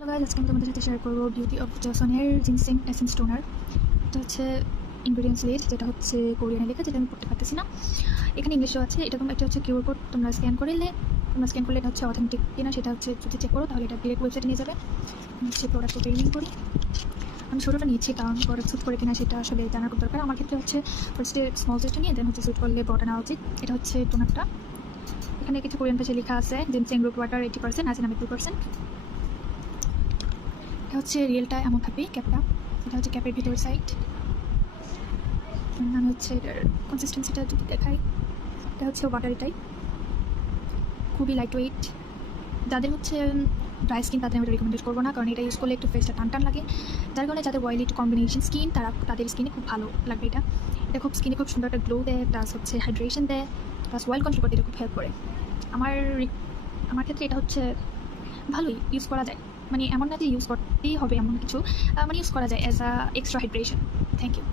Hello guys, আজকে আমি তোমাদের সাথে শেয়ার করবো বিউটি অফ জসনের জিনসেং এসেন্স টোনার। এটা হচ্ছে ইনগ্রিডিয়েন্টস লিস্ট, যেটা হচ্ছে কোরিয়ানে লেখা, যেটা আমি পড়তে পারতেছি না। এখানে ইংলিশও আছে। এটা হচ্ছে কিউআর কোড, তোমরা স্ক্যান করলে এটা হচ্ছে অথেন্টিক কিনা সেটা হচ্ছে যদি চেক করো তাহলে এটা ডিরেক্ট ওয়েবসাইটে নিয়ে যাবে। আমি হচ্ছে প্রোডাক্ট রিভিউ করি। আমি ছোটোটা নিয়েছি কারণ প্রোডাক্ট স্যুট করে কিনা সেটা আসলে জানার খুব দরকার। আমার ক্ষেত্রে হচ্ছে ফার্স্টে স্মল সাইজটা নিয়ে দেন হচ্ছে স্যুট করলে বড়টা নেওয়া উচিত। এটা হচ্ছে টোনারটা। এখানে কিছু কোরিয়ান ভাষায় লেখা আছে জিনসেং রুট ওয়াটার 80%, নাইসিনামিক 2%। এটা হচ্ছে রিয়েলটা এমন থাকবে ক্যাপটা। এটা হচ্ছে ক্যাপের ভিতর সাইড। আমি হচ্ছে এটার কনসিস্টেন্সিটা যদি দেখাই, এটা হচ্ছে ওয়াটারি টাইপ, খুবই লাইট ওয়েট। যাদের হচ্ছে ড্রাই স্কিন তাদের আমি এটা রিকমেন্ড করবো না, কারণ এটা ইউজ করলে একটু ফেসটা টান টান লাগে। যার কারণে যাদের অয়েলি একটু কম্বিনেশন স্কিন তাদের স্কিনে খুব ভালো লাগবে। এটা খুব স্কিনে খুব সুন্দর একটা গ্লো দেয়, প্লাস হচ্ছে হাইড্রেশন দেয়, প্লাস অয়েল কন্ট্রোল করতে এটা খুব হেল্প করে। আমার ক্ষেত্রে এটা হচ্ছে ভালোই ইউজ করা যায়। মানে এমন না যে ইউজ করতেই হবে এমন কিছু, মানে ইউজ করা যায় as a extra hydration. Thank you.